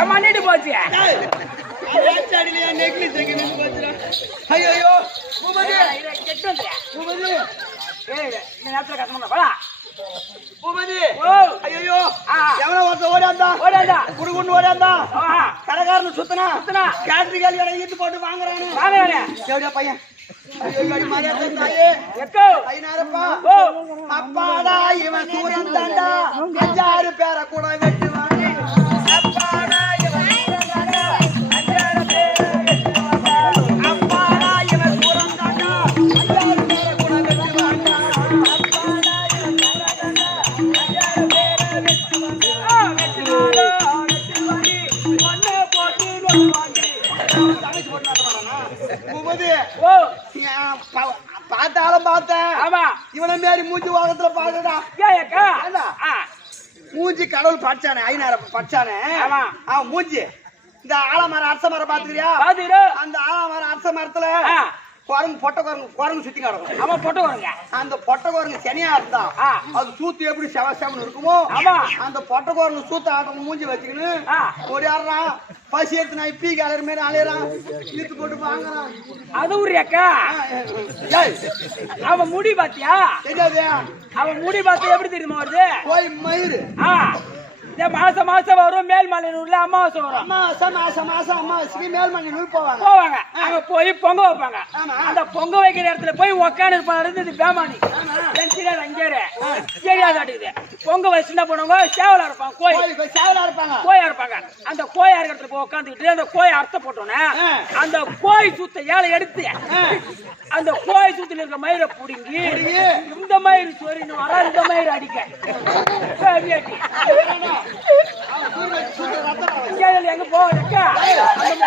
ஏமாண்டிட்டு போச்சு. ஐயோ கடைக்காரன் சுத்தனா கேட்டரி காலி ஈட்டு போட்டு வாங்குறானு பையன். அப்பாடா இவன் சூரியன் தாண்டா 5 பேரை கூட வெட்டுவாங்க. பார்த்தாலும் பார்த்தேன். இவனை மாரி மூஞ்சி வாகத்துல பாக்குறா மூஞ்சி கடவுள் பச்சானே ஐநார பச்சானே அவன் மூஞ்சி. இந்த ஆலமரம் அரச மரம் பாத்துக்கிறியா? அந்த ஆலமரம் அரச மரத்துல குரங்கு சுத்தி கிடக்கும். அவன் பொட்டை குரங்க அந்த பொட்டை குரங்கு சனியா இருந்தா அது சூத்து எப்படி செவசேவன் இருக்குமோ அந்த பொட்டை குரங்கு சூத்த ஆட்டம் மூஞ்சி வச்சுக்கின்னு ஒரு யாரான் பசி எடுத்து நான் இப்பி கலர் மாரி அலையறான் இழுத்து போட்டு வாங்குறான். அது ஒரு அக்கா அவன் முடி பாத்தியா? தெரியாது. அவன் முடி பார்த்தா எப்படி தெரியுமா வருது? போய் மயிறு மாசம் மாசம் வரும். மேல்மலையூர்ல அமாவாசை வரும். மாசம் அமாவாசைக்கு மேல்மலையூர் போவாங்க. அங்க போய் பொங்க வைப்பாங்க. அந்த பொங்க வைக்கிற இடத்துல போய் உக்காந்து இருப்பாங்க. பேமானி சரியா காட்டுக்குது. பொங்க வச்சு என்ன பண்ணுவாங்க? சேவலா இருப்பாங்க. கோயா இருப்பாங்க. அந்த கோயா இருக்கிற போய் உட்காந்துக்கிட்டு அந்த கோயை அர்த்தம் போட்டோன்னே அந்த கோய் சூத்த ஏழை எடுத்து அந்த கோய் சூத்துல இருக்க மயிரை பிடுங்கி இந்த மயிறு சொரிணும் வர இந்த மயிறு அடிக்க எங்க போக என்ன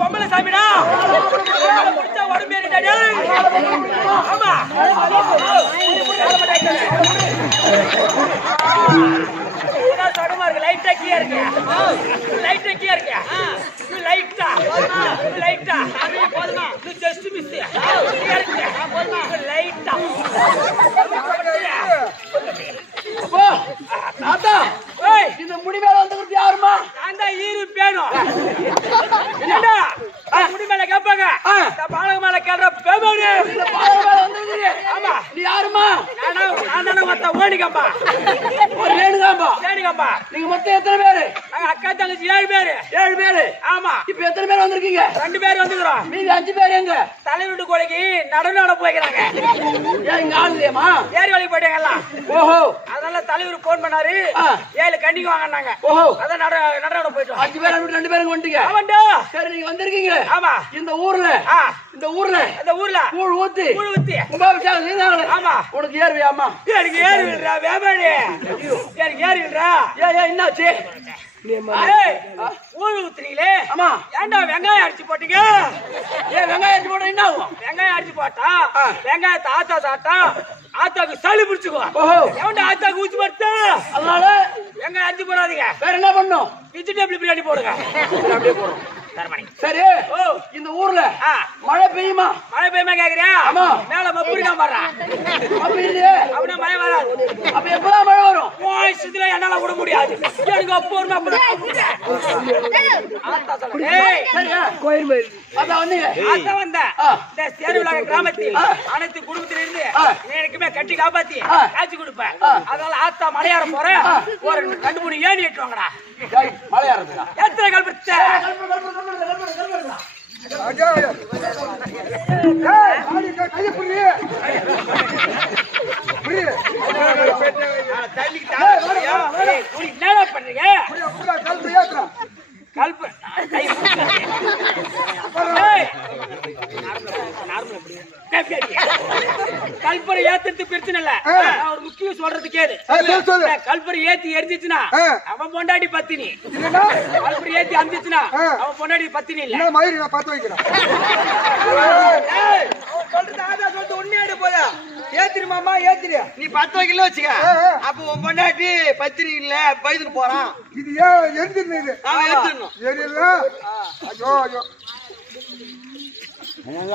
பொம்பளை சாமிடா முடிச்சா உடம்பேறிட்டா ஆமா சடமா இருக்கு லைட்டா கீழே இருக்கு லைட்டா கீழே இருக்கு லைட்டா போதுமா இது ஜஸ்ட் மிஸ் லைட்டா இந்த முடி மேல வந்து யாருமா அந்த ஈரு பேணும் என்னடா முடி மேல கேட்பாங்க பாலக மேல கேட்ற பேமானு ஆமா நீ யாருமா நான் தானே மொத்த ஓடிக்கம்பா ரேணுகாம்பா நீங்க மொத்தம் எத்தனை பேரு அக்கா தங்கச்சி 7 பேரு ஆமா இப்ப எத்தனை பேர் வந்திருக்கீங்க 2 பேர் வந்துக்கிறோம் நீங்க 5 பேர் எங்க தலைவிட்டு கோழிக்கு நடனோட போய்க்கிறாங்க இங்க ஆள் இல்லையம்மா ஏரி வழி போயிட்டாங்க ஓஹோ அதனால தலைவர் போன் பண்ணாரு 7 கண்டிக்கு வாங்கினாங்க ஓஹோ அதான் நடனோட போயிட்டோம் 5 பேர் 2 பேரும் வந்துட்டீங்க ஆமாண்டா சரி நீங்க வந்திருக்கீங்க ஆமா இந்த ஊர்ல கூழ் ஊத்தி கும்பாபிஷேகம் செய்தாங்களே ஆமா உனக்கு ஏறுவியாமா எனக்கு ஏறி விடுறா வேபாடி எனக்கு ஏறி விடுறா என்னாச்சு ஊழ ஊத்துறீங்களே ஆமா ஏன்டா வெங்காயம் அடிச்சு போட்டீங்க வெங்காயம் அடிச்சு போட்டா என்ன ஆகும் வெங்காயம் அடிச்சு போட்டா வெங்காயத்தை ஆத்தா சாப்பிட்டா ஆத்தாக்கு சளி பிடிச்சுக்கோ எவன்டா ஆத்தாக்கு ஊச்சி படுத்து அதனால வெங்காயம் அடிச்சு போடாதீங்க வேற என்ன பண்ணும் வெஜிடபிள் பிரியாணி போடுங்க அப்படியே போடுறோம் சரி இந்த ஊர்ல மழை பெய்யுமா கேக்குறியா ஆமா மேல மப்புரிக்கா மாறா அப்படின்னா மழை வராது அப்ப எப்பதான் மழை வரும் இதுல என்னால விட முடியாது எனக்கு அப்போ ஒரு கிராமத்தில் அனைத்து குடும்பத்தில இருந்து எனக்குமே கட்டி காப்பாத்தி காட்சி கொடுப்பேன் அதனால ஆத்தா மலையாற போறேன் ஒரு 2-3 ஏணி ஏற்றுவாங்கடா மலையாறதுடா எத்தனை கல்பத்தை என்ன பண்றீங்க கல்பரை ஏத்துறது பிரச்சனை இல்ல ஒரு முக்கியம் சொல்றது கேடு கல்பரை ஏத்தி எரிஞ்சிச்சுன்னா அவன் பொண்டாடி பத்தினி கல்பரை ஏத்தி அமிச்சுன்னா அவன் பொண்டாடி பத்தினி இல்ல நான் பார்த்து வைக்கிறேன் சொல்லிட்டு உண்மையாடு போதா ஏத்திருமாமா ஏத்திரு நீ 10 வைக்கல வச்சுக்க அப்ப உன் பொண்டாட்டி பத்திரி இல்ல பைதுக்கு போறான் இது ஏன் எரிஞ்சிருந்தது ஏத்திரணும் எரியல ஐயோ ஐயோ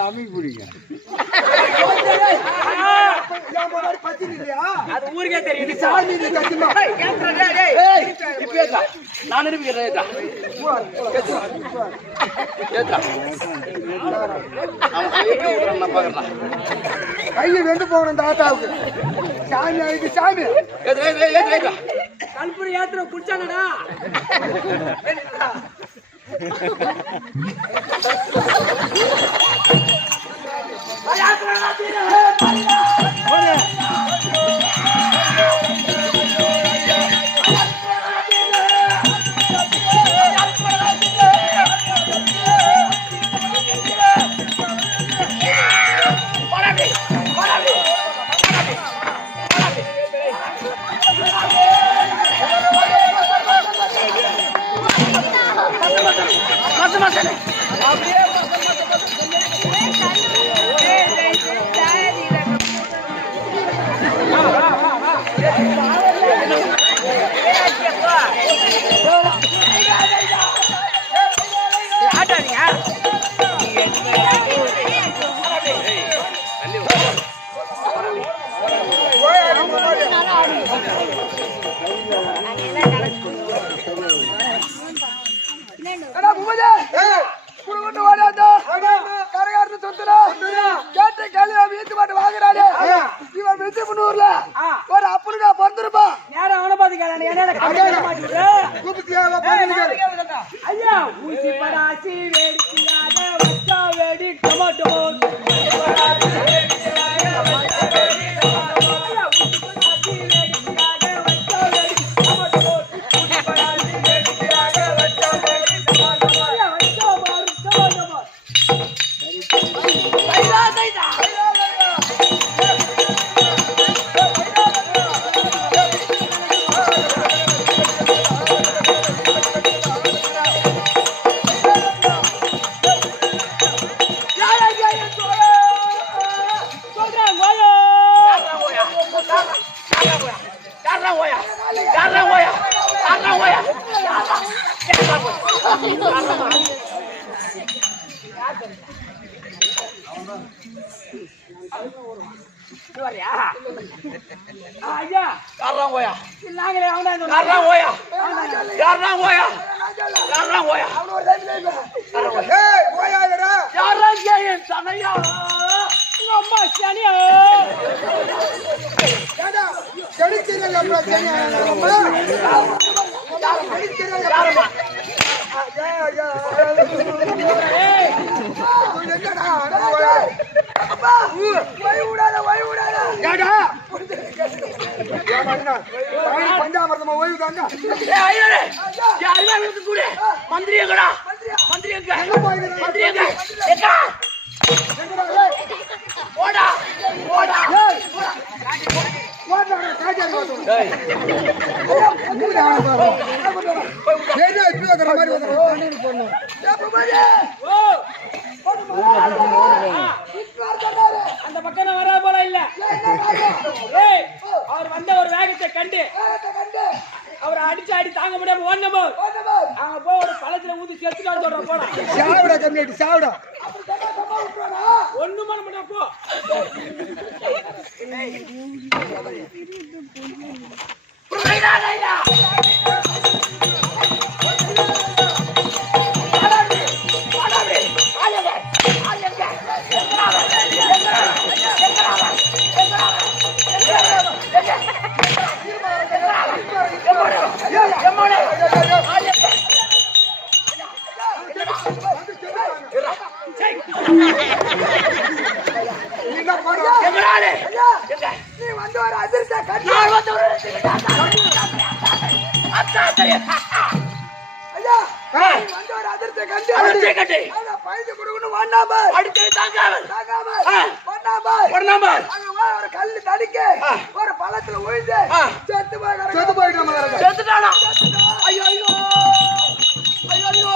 அமைக்க பிடிங்க அது ஊருக்கே தெரியும் நான் நிரூபிக்கிறேன் கையை வெந்து போகணும் இந்த ஆட்டாவுக்கு சாமி ஆயிடுச்சு சாமி கல்புரி யாத்திரை குடிச்சாங்கடா ஒரு அப்பனுக்கா பிறந்திருப்பா நேரம் அவனை பாத்து ஐயா ஊசி படாசி வேடிக்கையாக வச்சா வேடி டொமேட்டோ ஐயா காரணம் போயா நாங்களே அவனா காரணம் போயா காரணம் போயா காரணம் போயா ஏய் போயாதடா யாரும் கேயன் சனையா அம்மா சனியா ஏடா செடிச்சீங்க அப்புறம் செடியாமா செடிச்சீங்க யாரமா ஏய் என்னடா அப்பா வை விடாத ஏடா பஞ்சாமிரதமா ஓய்வு தாங்க ஏய் ஐயரே யாரா வந்து கூட மந்திரி எங்கடா மந்திரி எங்க மந்திரி எங்க எங்க ஓடா ஓடா ஓடா காஜா டேய் மூணு ஆன பாரு ஏடா இப்படி வர மாதிரி வந்து போறணும் ஓ அந்த பக்கம் வரா போல இல்ல ஏய் அவர் வந்த ஒரு வேகத்தை கண்டு அவரை அடி தாங்க முடியாம ஓடணும் அங்க போய் ஒரு பழத்துல ஊத்தி செத்துட்டாரு சொல்ற போடா சாவுடா கம்மியாட்டி சாவுடா ஒண்ணும் பண்ண முடியாது போ நீ வந்து ஒரு அதிர்ஷ்ட கண்ணு ஐயா நீ வந்து ஒரு அதிர்ஷ்ட கண்டு பயந்து கொடுக்கணும் வாண்டாம அடிச்சே தாங்காம வாண்டாம ஒரு கல்லு தடிக்க ஒரு பழத்துல விழுந்து செத்து போயிட்டாம செத்துட்டானா ஐயோ ஐயோ ஐயோ ஐயோ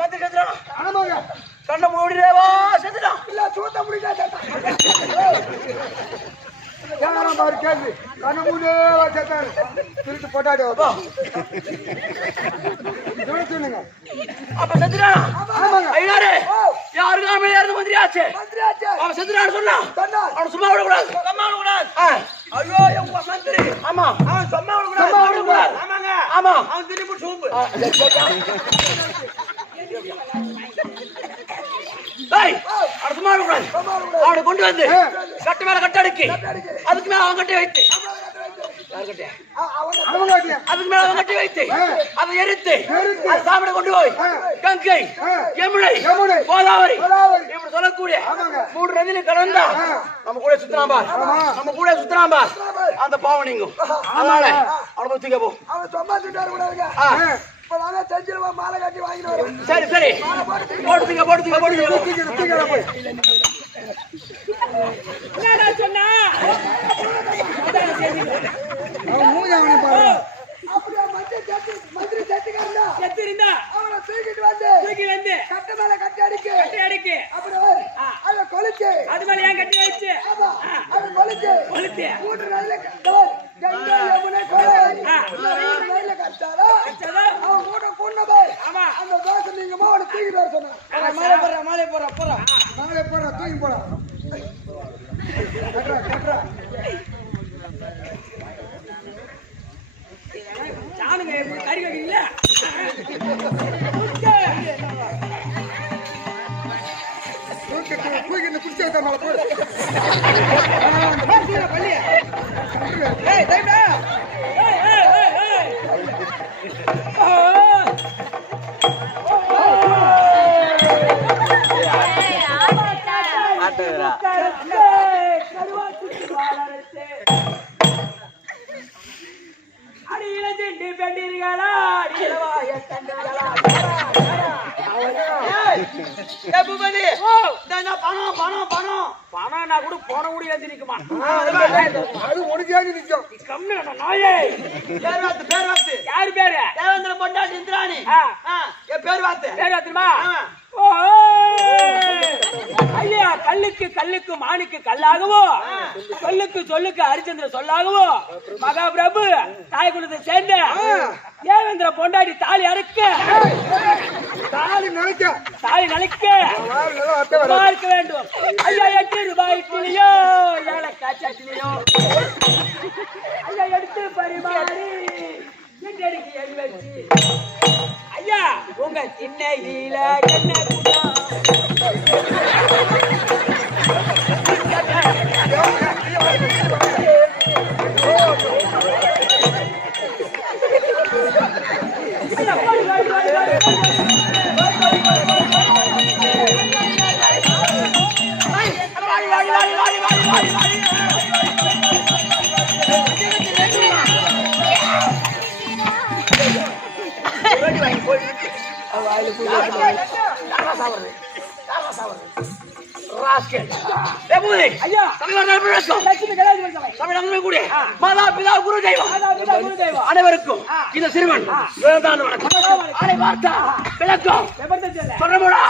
மத்த செத்துட்டானா ஆமாங்க கண்ண மூடிரேவா செத்துட்டான் இல்ல சூத்த முடியல யாரும் பாரு கேள்வி கண்ணமூடே செத்தாரு திருட்டு போட்டாடு சொல்லுங்க அப்ப செத்துட்டானா ஆமாங்க ஐயாரே யாருக்கு அமைதியா இருந்து மந்திரியாச்சு அவன் செத்துட்டான்னு சொன்னா அவன் சும்மா விடக்கூடாது சும்மா விடக்கூடாது ஐயோ எங்க மந்திரி ஆமா அவன் சும்மா விடக்கூடாது ஆமாங்க ஆமா அவன் திருப்பி சூம்பு டேய் அவன் சும்மா விடக்கூடாது அவனை கொண்டு வந்து கட்டு மேல கட்டு அடிக்கி அதுக்கு மேல அவன் கட்டி வைத்து அதுக்கு மேல அவன் கட்டி வைத்து அதை எரித்து அதை சாப்பிட கொண்டு போய் கங்கை யமுனை கோதாவரி இப்படி சொல்லக்கூடிய 3 நதியில கலந்தா நம்ம கூட சுத்தலாம் பார் நம்ம கூட சுத்தலாம் பார் அந்த பாவம் நீங்கும் அதனால அவனை போய் தூக்க போ அவன் சும்மா சுட்டாரு கூடாதுங்க இப்பதானே செஞ்சிருவா மாலை கட்டி வாங்கிட்டு வரும் சரி சரி போடுங்க என்னடா சொன்னா அவன் மூஞ்சி அவனை பாரு அப்படியே மந்திரி செத்துக்காரனா செத்திருந்தா அவனை தூக்கிட்டு வந்து கட்ட மேல கட்டி அடிக்கு அப்படியே அவன் கொளுச்சு அது மேல ஏன் கட்டி வச்சு அவன் கொளுச்சு 3 நாள்ல கங்கை யமுனை கோதாவரி 3 நாள்ல கட்டாரா அவன் மூட பொண்ணு போய் ஆமா அந்த தோசை நீங்க மோட தூக்கிட்டு வர சொன்னா மாலை போற தூக்கி போற கட்றா சாணுங்க எப்படி கறி வைக்கிறீங்களா தூக்கி இந்த குச்சி எடுத்த மேல போடு பணம் கூட போன கூட ஏற்றி நிக்குமா அது உனக்கு ஏறி நிக்கும் கம்மி நாயே பேர் வாத்து யாரு பேரு தேவேந்திர பொண்டாட்டி இந்திராணி என் பேர் வாத்து தெரியுமா ஐயா கல் கல்லுக்கு கல்லுக்கு மாணிக்கு கல்லாகவோ சொல்லுக்கு சொல்லுக்கு ஹரிச்சந்திர சொல்லாகவோ மகாபிரபு தாய் குலத்தை சேர்ந்த தேவேந்திர பொண்டாடி தாலி அறுக்க தாலி நலிக்க இருக்க வேண்டும். ஐயா 8 ரூபாய் கிளியோ ஏலக்காய்ச்சோ ஐயா எடுத்து பரிமாறி ஐயா உங்க சின்னையில என்ன அனைவருக்கும் இந்த சிறுவன் விளக்கம் சொல்றா.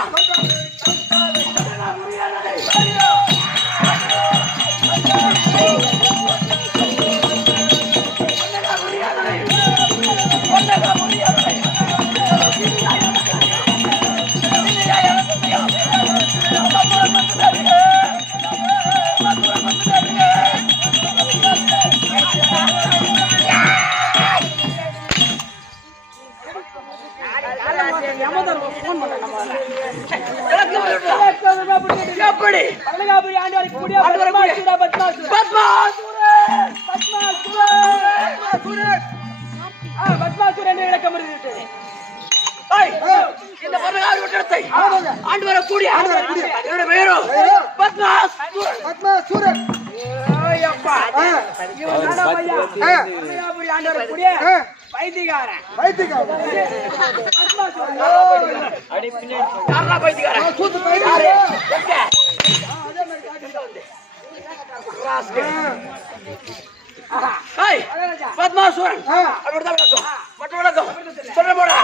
ஆண்டு வரக்கூடிய பத்மாசூரன் மற்ற விளக்கம் சொல்ல போடா.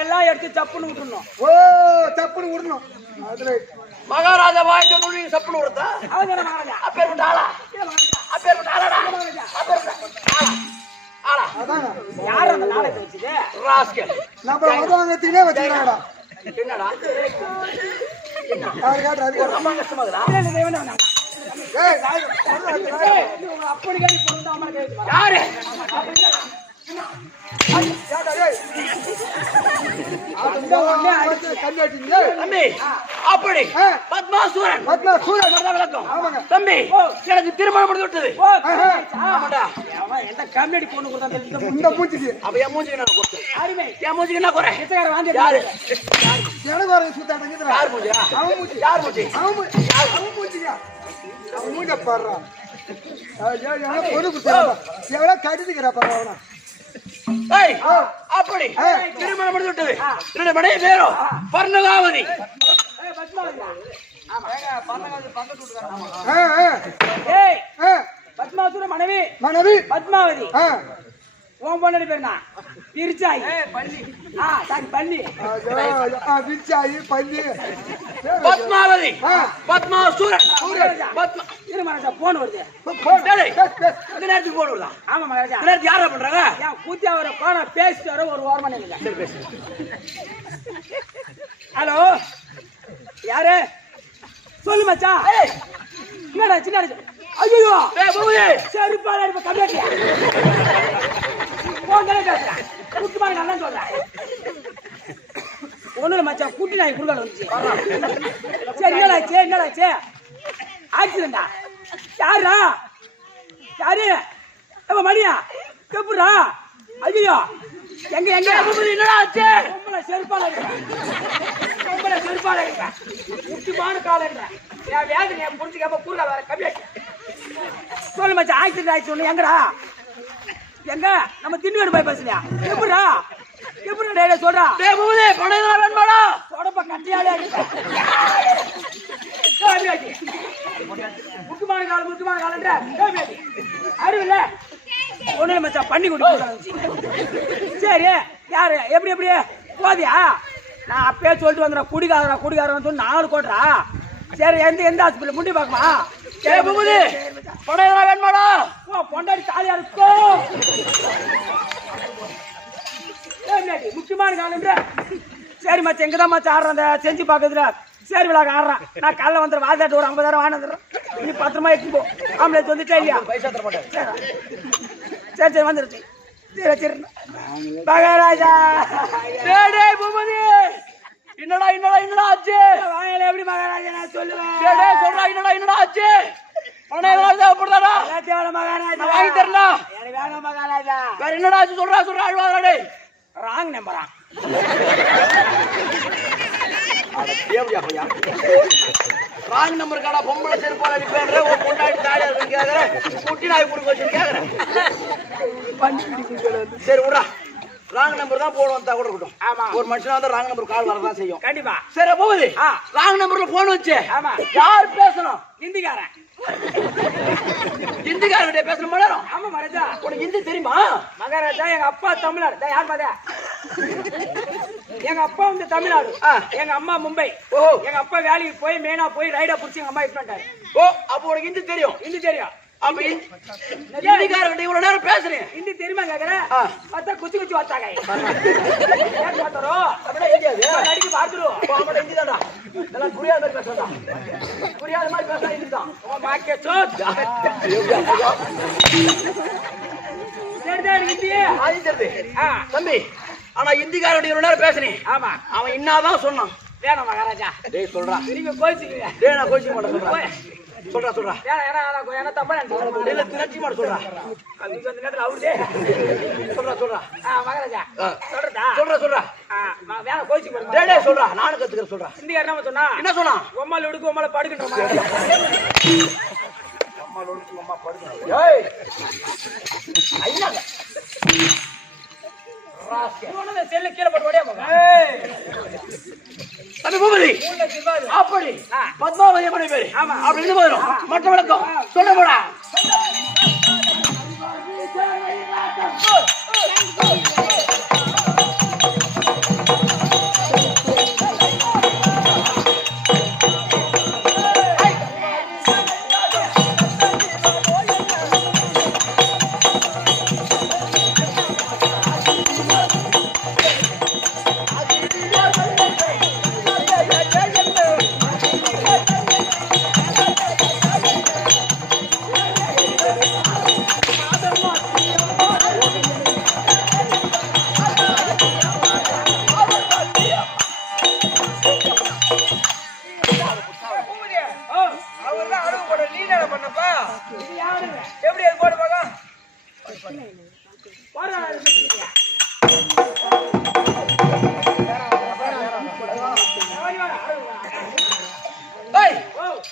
எல்லாம் எடுத்து சப்புன்னு விட்டுணும். ஓ சப்புன்னு விடணும். மகாராஜா வாய்ந்த நுழி சப்புன்னு விடுறதா? அப்பேற்பட்ட ஆளா? அப்பேற்பட்ட ஆளாடா? ஆளா? யார் அந்த நாடகத்தை வச்சுது? ராஸ்கல். நம்ம மதவாங்கத்திலே வச்சுக்கிறாங்கடா. என்னடா? யார் காட்டு அது ரொம்ப கஷ்டமாகுதா? ஏய் அப்படி கேட்டு போறதா அம்மா கேக்குது. யாரு? அப்படி பத்மாசூரன் தம்பி எனக்கு திருமணம் முடிந்து விட்டது. எந்த கம்யூனிட்டி பொண்ணு கொடுத்தா இந்த மூஞ்சிக்கு அப்ப என் மூஞ்சிக்கு நான் கொடுத்தேன். என் மூஞ்சிக்கு என்ன குறை? யாரு சுத்தாங்க யார் மூஞ்சியா? அவன் மூஞ்சி யார் மூஞ்சி? அவன் மூஞ்சியா? அவன் மூஞ்ச பாடுறான். பொண்ணு கொடுத்தா எவ்வளவு கடிதுக்கிறா பாரு. அப்படி திருமணம் முடிந்து விட்டது. 2 மனைவி பேரும் பர்ணகாவதி. பத்மாசுர மனைவி மனைவி பத்மாவதி. உன் பொண்ணு பேருனா திருச்சாயி பள்ளி பள்ளி பத்மாவதி பத்மாசூரன் போன் வருது. நேரத்துக்கு போன் வருதா? ஆமா மகாராஜா. நேரத்துக்கு யாரா பண்றாங்க? கூத்தி அவரை போன பேசிட்டு வர ஒரு ஓரமா நினைக்க. ஹலோ யாரு சொல்லு மச்சான். என்னடா சின்ன ஐயோ செருப்பால இருப்ப கம்மியாட்டியா முக்கியமான நல்லா சொல்றேன். ஒண்ணு மச்சான் கூட்டி நாய் குடுக்கல வந்துச்சு. சரி என்னடாச்சு ஆக்சிடென்டா? யாரா யாரு மணியா கப்புறா? ஐயோ எங்க என்னடா ஆச்சு? செருப்பால செருப்பால முக்கியமான கால என் வேதனை புரிஞ்சுக்காம கூறுகால வர கம்மியாச்சு. சொல்லு மச்சான் ஆக்சிடென்ட் ஆயிடுச்சு ஒண்ணு எங்கடா எங்க நம்ம திண்டுவேடு போய் பேசலையா எப்படா எப்படா டேய் சொல்றா டேய் பூதே பணம் வேணுமாடா தொடப்ப கட்டியாலே முக்கியமான காலன்ற அறிவில்ல ஒண்ணு மச்சான் பண்ணி கொடுத்து சரி யாரு எப்படி எப்படி போதியா நான் அப்பயே சொல்லிட்டு வந்துடுறேன் குடிகாரன் சொல்லி 4 கோட்டரா சரி எந்த ஹாஸ்பிட்டல் முண்டி பார்க்குமா சரி பூபதி பணம் எதனா வேணுமாடா பொண்டாடி தாலியா இருக்கும் முக்கியமான காலன்ற சரி மச்சான் எங்கதான் மச்சான் ஆடுறேன் அந்த செஞ்சு பார்க்கறதுல சரி விழாக்கு ஆடுறான் நான் காலைல வந்துடுறேன் வாதாட்டு ஒரு 50,000 வாங்கிடுறேன் நீ 10 ரூபாய் எடுத்து போ ஆம்பளை வந்துட்டே இல்லையா பைசா தர மாட்டேன் சரி வந்துருச்சு சரி வச்சிருந்தேன் மகாராஜா டேய் பூபதி என்னடா ஆச்சு வாங்கல எப்படி மகாராஜா நான் சொல்லுவேன் டேய் சொல்றா என்னடா ஆச்சு பணம் ஏதாவது தேவைப்படுதாடா எல்லாத்தையும் மகாராஜா வாங்கி தரனா எனக்கு வேணும் மகாராஜா வேற என்னடா ஆச்சு சொல்றா அழுவாதடா டேய் ராங் நம்பரா ராங் நம்பர் காடா பொம்பளை செருப்பால நிப்பேன்ற ஒரு பொண்டாடி தாடியா இருக்கு கேக்குற குட்டி நாய் குடுக்க வச்சு கேக்குற சரி விடா ராங் நம்பர் தான் போன் வந்தா கூட இருக்கட்டும் ஆமா ஒரு மனுஷனா வந்து ராங் நம்பர் கால் வரதான் செய்யும் கண்டிப்பா சரி போகுது ராங் நம்பர்ல போன் வச்சு ஆமா யார் பேசணும் ஹிந்திக்காரன் ஹிந்திக்காரன் பேசணும் மலரும் ஆமா மகாராஜா உனக்கு ஹிந்தி தெரியுமா மகாராஜா எங்க அப்பா தமிழ்நாடு யார் பாதா எங்க அப்பா வந்து தமிழ்நாடு எங்க அம்மா மும்பை எங்க அப்பா வேலைக்கு போய் மெயினா போய் ரைடா புடிச்சு எங்க அம்மா இட்டுட்டாரு அப்ப உனக்கு ஹிந்தி தெரியும் அப்ப ஹிந்திக்காரன் இவ்வளவு நேரம் பேசுறேன் ஹிந்தி தெரியுமா கேக்குறேன் பார்த்தா குச்சி வாத்தாங்க அடிக்க பார்த்துருவோம் ஹிந்தி தான்டா இதெல்லாம் புரியாத மாதிரி பேசுறா புரியாத மாதிரி பேசுறா ஹிந்தி தான் தம்பி ஆனா ஹிந்திக்காரன் இவ்வளவு நேரம் பேசுறேன் ஆமா அவன் இன்னாதான் சொன்னான் வேணாம் மகாராஜா டேய் சொல்றா நீங்க கோச்சிக்கீங்க டேய் நான் கோச்சிக்க மாட்டேன் சொல்றா ஏன்னா தப்பா இல்ல திரட்சி மாட சொல்றா அதுக்கு அந்த நேரத்துல அவரு சொல்றா மகாராஜா சொல்றா வேணா கோச்சிக்க மாட்டேன் டேய் சொல்றா நானும் கத்துக்கிறேன் சொல்றா ஹிந்திக்காரன் என்ன சொன்னா உம்மால உடுக்கு உம்மால படுக்கணும் உம்மால உடுக்கு உம்மா படுக்கணும் ஏய் ஐயாங்க செல்ல கீழே போட்டு ஓடியா போங்க தம்பி பூபதி அப்படி பத்மாவதி எப்படி பேரு அப்படி இருந்து போயிடும் மற்ற விளக்கம் சொல்ல போடா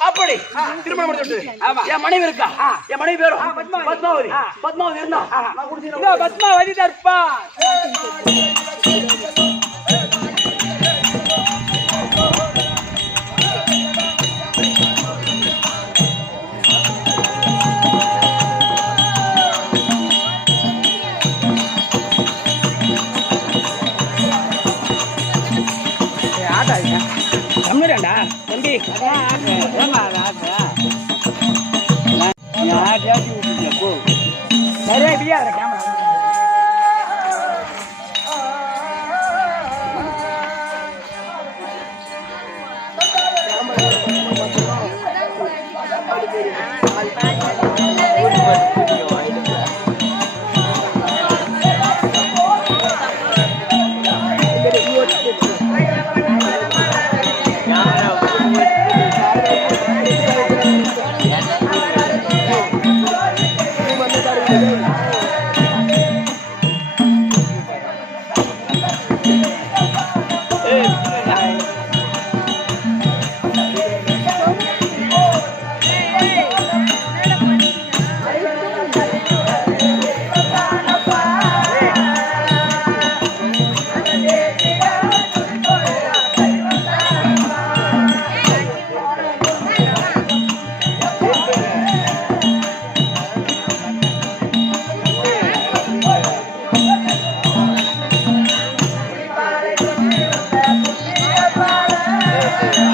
அப்படி திருமணம் முடிச்சு என் மனைவி இருக்கா என் மனைவி பேரும் பத்மாவதி இருந்தா பத்மாவதி தர்ப்பா தமிழண்டா தம்பி நிறைய கேமரா ஏய்